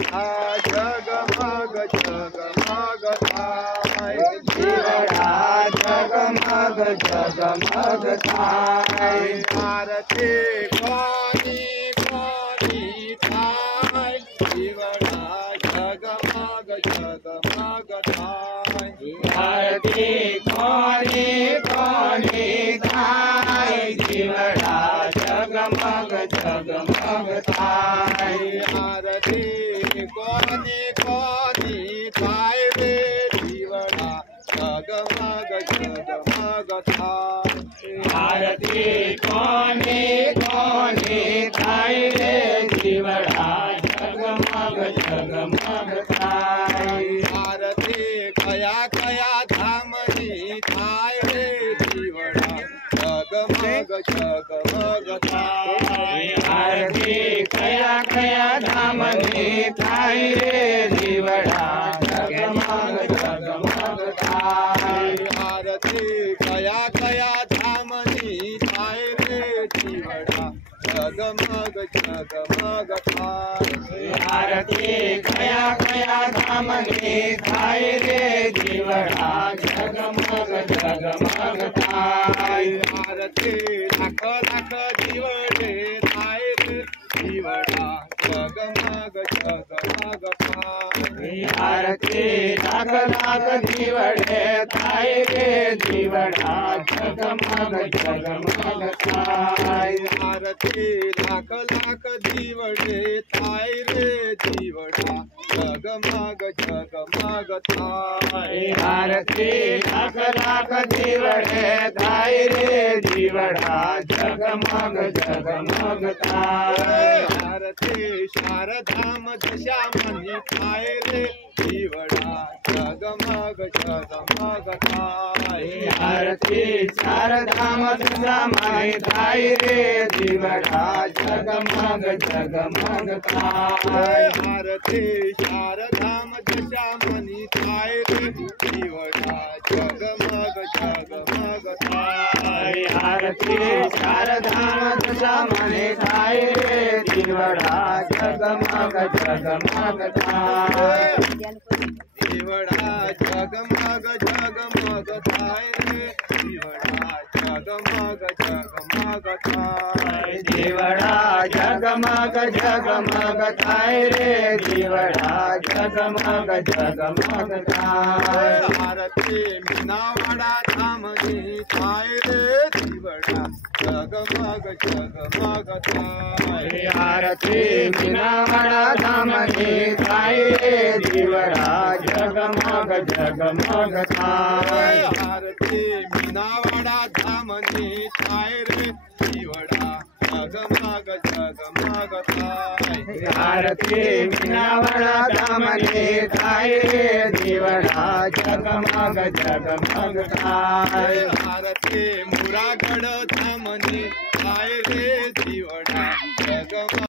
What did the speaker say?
जगमग जगमग थाय जीवड़ा जगमग जगमग थाय आरती कोनी कोनी थाय जीवड़ा जगमग जगमग थाय आरती कोनी कोनी थाय जीवड़ा जगमग जगमग थाय आरती कोनी कोनी थाय रे जीवड़ा जगमग जगमग थाय आरती कोनी कोनी थाय रे जीवड़ा जगमग जगमग थाय आरती कया कया धामनी थाय रे जीवड़ा जगमग जगमग थाय आरती कया कया धामनी थाय रे जीवड़ा जगमग जगमग थाय आरती कया कया धामनी थाय रे जीवड़ा जगमग जगमग थाय आरती कया कया धामनी थाय रे जीवड़ा जगमग जगमग थाय आरती लाख लाख जीवडे थाय रे जीवड़ा जगमग जगमग थाय आरती लाख लाख जीवड़े थाय रे जीवड़ा जगमग जगमग थाय आरती लाख लाख जीवडे थाय रे जीवड़ा जगमग जगमग थाय आरती लाख लाख जीवड़े थाय रे जीवड़ा जगमग जगमग थाय आरती शारदाम दशामनी थाय रे जीवड़ा जगमग जगमग थाय आरती शारदाम दशामनी थाय रे जीवड़ा जगमग जगमग थाय आरती शारदाम दशामनी थाय रे जीवड़ा जगमग जगमग थाय आरती शारदाम दशामनी थाय रे जीवड़ा जगमग जगमग थाय जीवड़ा जगमग जगमग थाय रे जीवड़ा जगमग जगमग थाय जीवड़ा जगमग जगमग थाय रे जीवड़ा जगमग जगमग थाय आरती मीनावाड़ा धामनी थाय रे जीवड़ा जगमग जगमग थाय आरती मीनावाड़ा धामनी थाय रे जीवड़ा जगमग जगमग थाय आरती मीनावाड़ा धामनी थाय रे जीवड़ा जगमग जगमग थाय आरती मीनावाड़ा धामनी थाय रे जीवड़ा जगमग जगमग थाय आरती मुरागढ़ धामनी थाय रे जीवड़ा जगमग